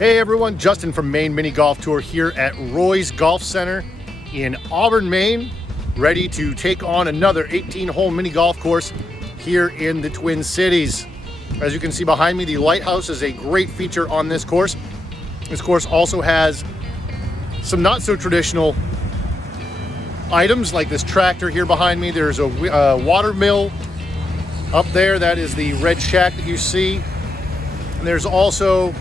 Hey everyone, Justin from Maine Mini Golf Tour here at Roy's Golf Center in Auburn, Maine, ready to take on another 18-hole mini golf course here in the Twin Cities. As you can see behind me, the lighthouse is a great feature on this course. This course also has some not so traditional items like this tractor here behind me. There's a water mill up there. That is the red shack that you see. And there's also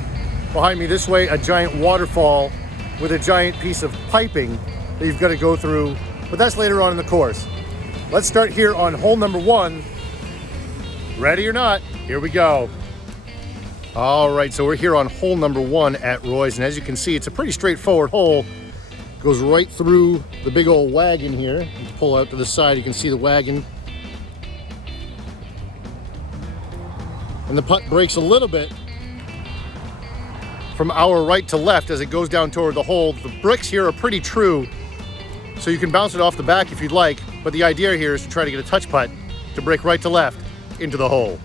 behind me this way a giant waterfall with a giant piece of piping that you've got to go through, but that's later on in the course. Let's start here on hole number 1. Ready or not, here we go. All right, so we're here on hole number 1 at Roy's, and as you can see, it's a pretty straightforward hole. Goes right through the big old wagon here. You pull out to the side, you can see the wagon. And the putt breaks a little bit from our right to left as it goes down toward the hole. The bricks here are pretty true, so you can bounce it off the back if you'd like, but the idea here is to try to get a touch putt to break right to left into the hole.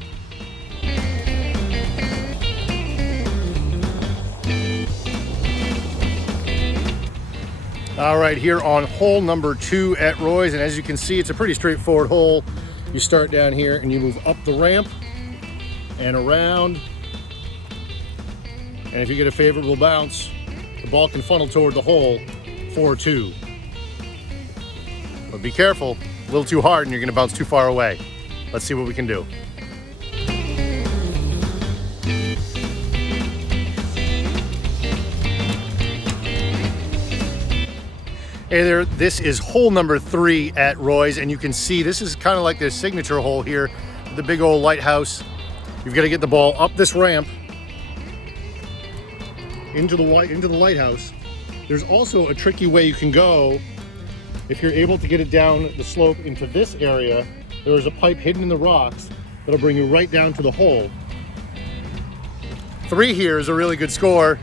All right, here on hole number 2 at Roy's, and as you can see, it's a pretty straightforward hole. You start down here and you move up the ramp and around. And if you get a favorable bounce, the ball can funnel toward the hole 4-2. But be careful, a little too hard and you're gonna bounce too far away. Let's see what we can do. Hey there, this is hole number 3 at Roy's, and you can see this is kind of like their signature hole here, the big old lighthouse. You've got to get the ball up this ramp into the lighthouse. There's also a tricky way you can go if you're able to get it down the slope into this area. There's a pipe hidden in the rocks that'll bring you right down to the hole. 3 here is a really good score.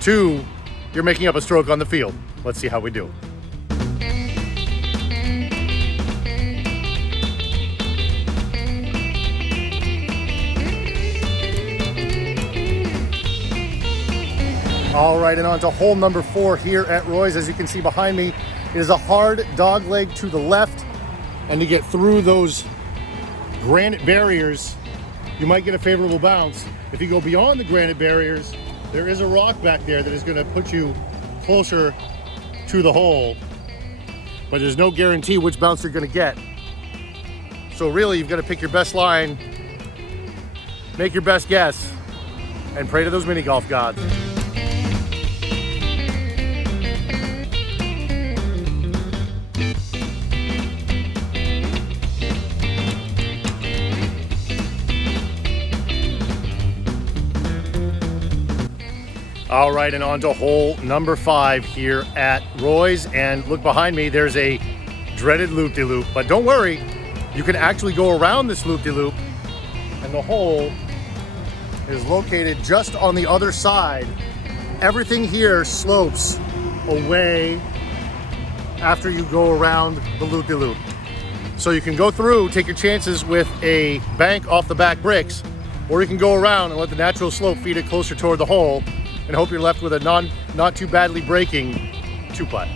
2, you're making up a stroke on the field. Let's see how we do. All right, and on to hole number 4 here at Roy's. As you can see behind me, it is a hard dog leg to the left, and to get through those granite barriers, you might get a favorable bounce. If you go beyond the granite barriers, there is a rock back there that is going to put you closer to the hole, but there's no guarantee which bounce you're going to get. So really, you've got to pick your best line, make your best guess, and pray to those mini golf gods. All right, and on to hole number 5 here at Roy's, and look behind me, there's a dreaded loop-de-loop, but don't worry, you can actually go around this loop-de-loop, and the hole is located just on the other side. Everything here slopes away after you go around the loop-de-loop. So you can go through, take your chances with a bank off the back bricks, or you can go around and let the natural slope feed it closer toward the hole and hope you're left with a not too badly breaking 2-putt.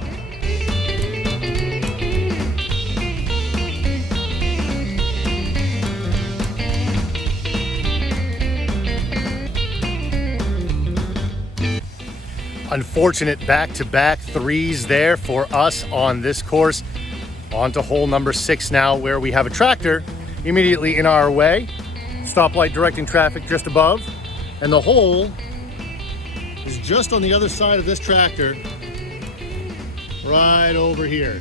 Unfortunate back-to-back 3s there for us on this course. On to hole number 6 now, where we have a tractor immediately in our way, stoplight directing traffic just above, and the hole is just on the other side of this tractor, right over here.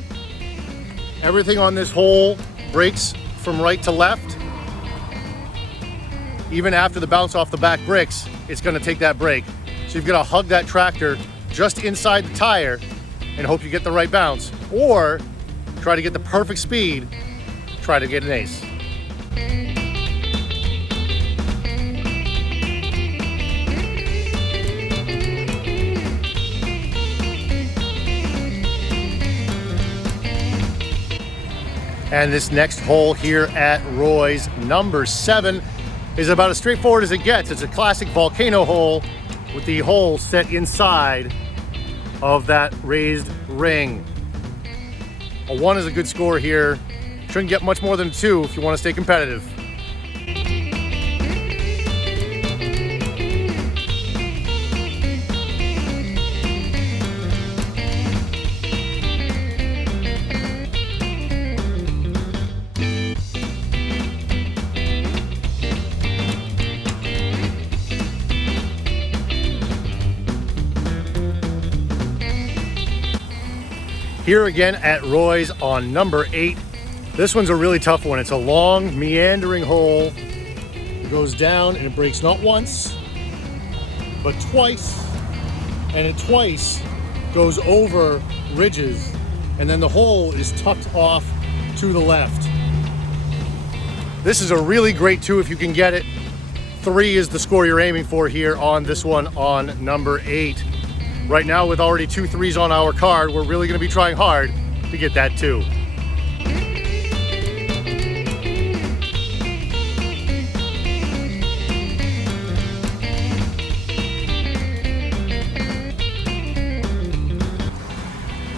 Everything on this hole breaks from right to left. Even after the bounce off the back bricks, it's going to take that break. So you've got to hug that tractor just inside the tire and hope you get the right bounce, or try to get the perfect speed, try to get an ace. And this next hole here at Roy's, number 7, is about as straightforward as it gets. It's a classic volcano hole. with the hole set inside of that raised ring. A 1 is a good score here. Shouldn't get much more than a 2 if you want to stay competitive. Here again at Roy's on number 8. This one's a really tough one. It's a long, meandering hole. It goes down and it breaks not once, but twice. And it twice goes over ridges. And then the hole is tucked off to the left. This is a really great 2 if you can get it. 3 is the score you're aiming for here on this one on number 8. Right now, with already 2 3s on our card, we're really going to be trying hard to get that 2.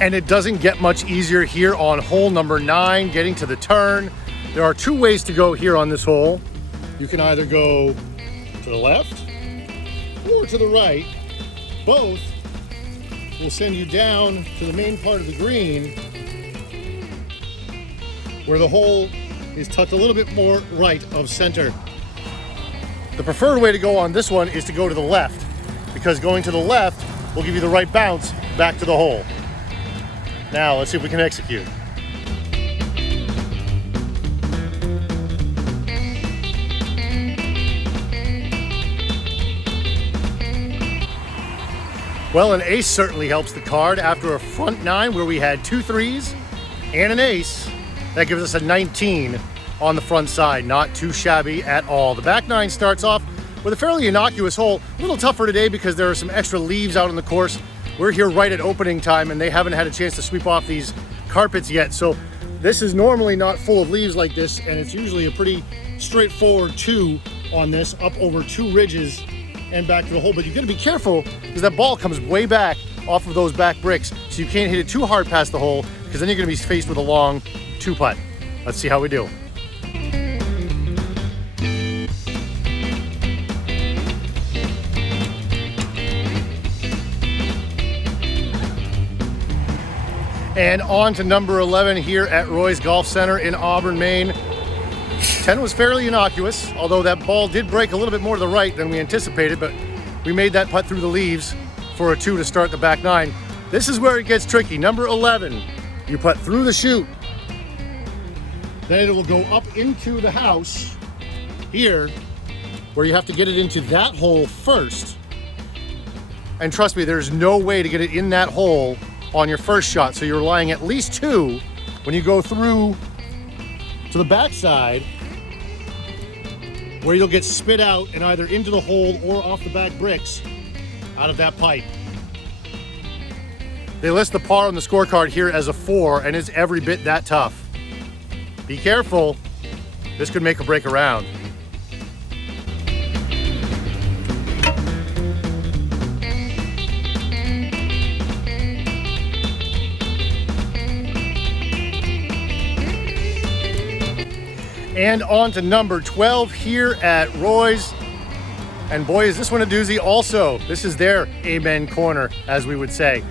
And it doesn't get much easier here on hole number 9, getting to the turn. There are 2 ways to go here on this hole. You can either go to the left or to the right. Both will send you down to the main part of the green where the hole is tucked a little bit more right of center. The preferred way to go on this one is to go to the left, because going to the left will give you the right bounce back to the hole. Now let's see if we can execute. Well, an ace certainly helps the card. After a front 9 where we had 2 3s and an ace, that gives us a 19 on the front side. Not too shabby at all. The back 9 starts off with a fairly innocuous hole. A little tougher today because there are some extra leaves out on the course. We're here right at opening time and they haven't had a chance to sweep off these carpets yet. So this is normally not full of leaves like this, and it's usually a pretty straightforward 2 on this, up over 2 ridges and back to the hole. But you got to be careful because that ball comes way back off of those back bricks, so you can't hit it too hard past the hole, because then you're going to be faced with a long 2-putt. Let's see how we do. And on to number 11 here at Roy's Golf Center in Auburn, Maine. 10 was fairly innocuous, although that ball did break a little bit more to the right than we anticipated, but we made that putt through the leaves for a 2 to start the back 9. This is where it gets tricky. Number 11, you putt through the chute, then it will go up into the house here, where you have to get it into that hole first. And trust me, there's no way to get it in that hole on your first shot, so you're relying at least 2 when you go through to the backside, where you'll get spit out and either into the hole or off the back bricks out of that pipe. They list the par on the scorecard here as a 4, and it's every bit that tough. Be careful, this could make or break a round. And on to number 12 here at Roy's. And boy, is this one a doozy also. This is their amen corner, as we would say.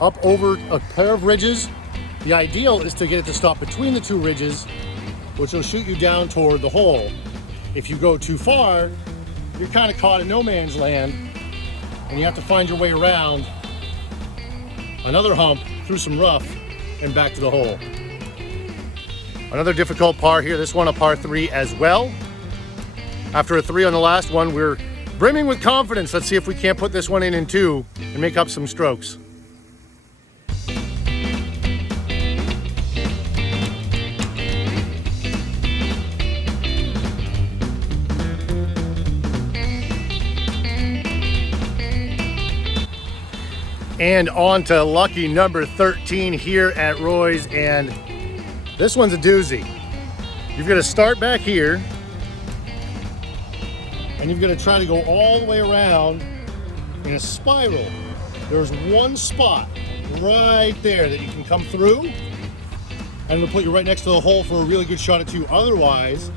Up over a pair of ridges. The ideal is to get it to stop between the 2 ridges, which will shoot you down toward the hole. If you go too far, you're kind of caught in no man's land, and you have to find your way around another hump through some rough and back to the hole. Another difficult par here, this one a par 3 as well. After a 3 on the last one, we're brimming with confidence. Let's see if we can't put this one in 2 and make up some strokes. And on to lucky number 13 here at Roy's, and this one's a doozy. You've got to start back here, and you've got to try to go all the way around in a spiral. There's one spot right there that you can come through, and it'll put you right next to the hole for a really good shot at 2. Otherwise,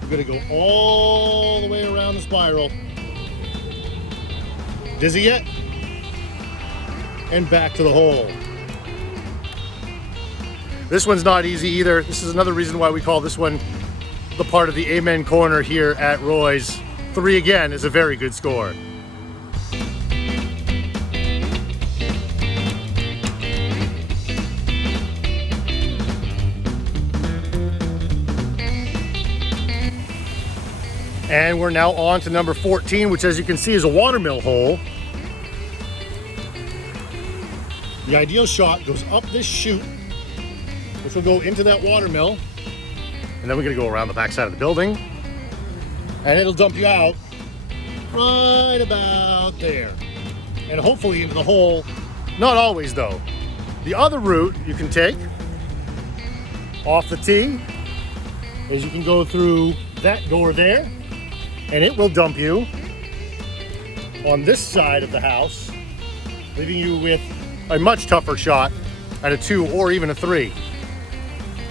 you're gonna go all the way around the spiral. Dizzy yet? And back to the hole. This one's not easy either. This is another reason why we call this one the part of the Amen Corner here at Roy's. 3 again is a very good score. And we're now on to number 14, which as you can see is a watermill hole. The ideal shot goes up this chute, which will go into that watermill. And then we're gonna go around the backside of the building. And it'll dump you out right about there. And hopefully into the hole. Not always though. The other route you can take off the tee is you can go through that door there, and it will dump you on this side of the house, leaving you with a much tougher shot at a 2 or even a 3.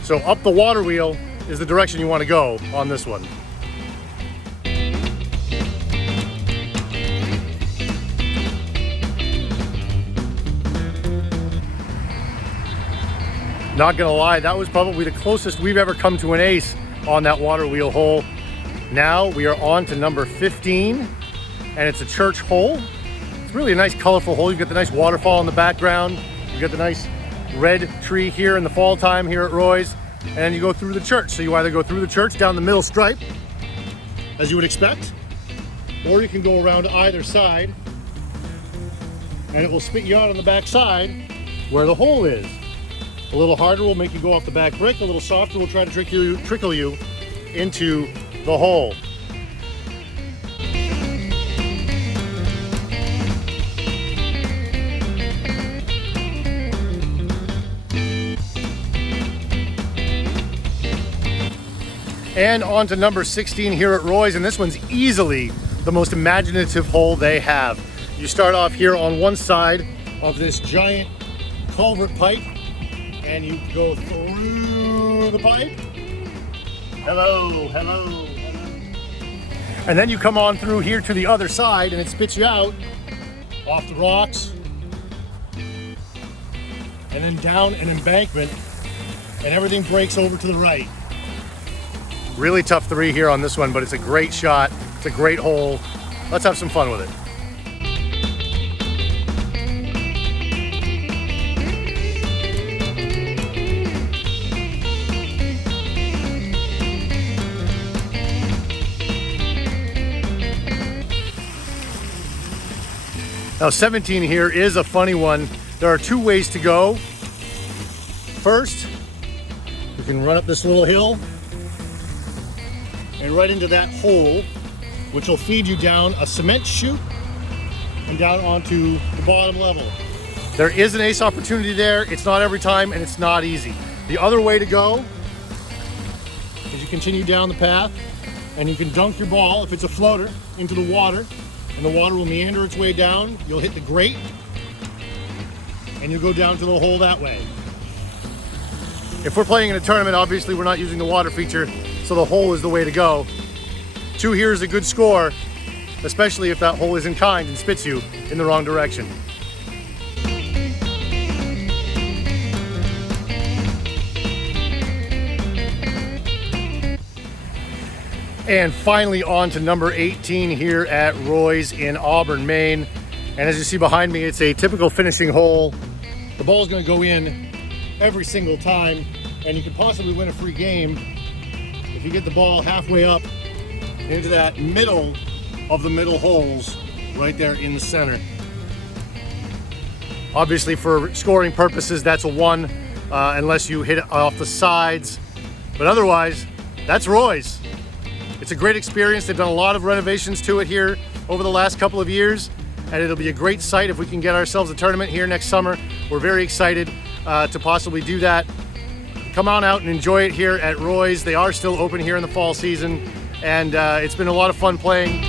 So up the water wheel is the direction you want to go on this one. Not gonna lie, that was probably the closest we've ever come to an ace on that water wheel hole. Now we are on to number 15, and it's a church hole. It's really a nice colorful hole. You've got the nice waterfall in the background. You've got the nice red tree here in the fall time here at Roy's, and then you go through the church. So you either go through the church down the middle stripe, as you would expect, or you can go around either side, and it will spit you out on the back side where the hole is. A little harder will make you go off the back brick. A little softer will try to trickle you into the hole. And on to number 16 here at Roy's, and this one's easily the most imaginative hole they have. You start off here on one side of this giant culvert pipe, and you go through the pipe. Hello, hello, hello. And then you come on through here to the other side, and it spits you out off the rocks, and then down an embankment, and everything breaks over to the right. Really tough 3 here on this one, but it's a great shot. It's a great hole. Let's have some fun with it. Now 17 here is a funny one. There are 2 ways to go. First, you can run up this little hill and right into that hole, which will feed you down a cement chute and down onto the bottom level. There is an ace opportunity there. It's not every time, and it's not easy. The other way to go is you continue down the path, and you can dunk your ball, if it's a floater, into the water, and the water will meander its way down. You'll hit the grate, and you'll go down to the hole that way. If we're playing in a tournament, obviously we're not using the water feature, so the hole is the way to go. 2 here is a good score, especially if that hole isn't kind and spits you in the wrong direction. And finally on to number 18 here at Roy's in Auburn, Maine. And as you see behind me, it's a typical finishing hole. The ball is going to go in every single time, and you could possibly win a free game if you get the ball halfway up into that middle of the middle holes right there in the center. Obviously for scoring purposes, that's a 1 unless you hit it off the sides, but otherwise that's Roy's. It's a great experience. They've done a lot of renovations to it here over the last couple of years, and it'll be a great site if we can get ourselves a tournament here next summer. We're very excited to possibly do that. Come on out and enjoy it here at Roy's. They are still open here in the fall season, and it's been a lot of fun playing.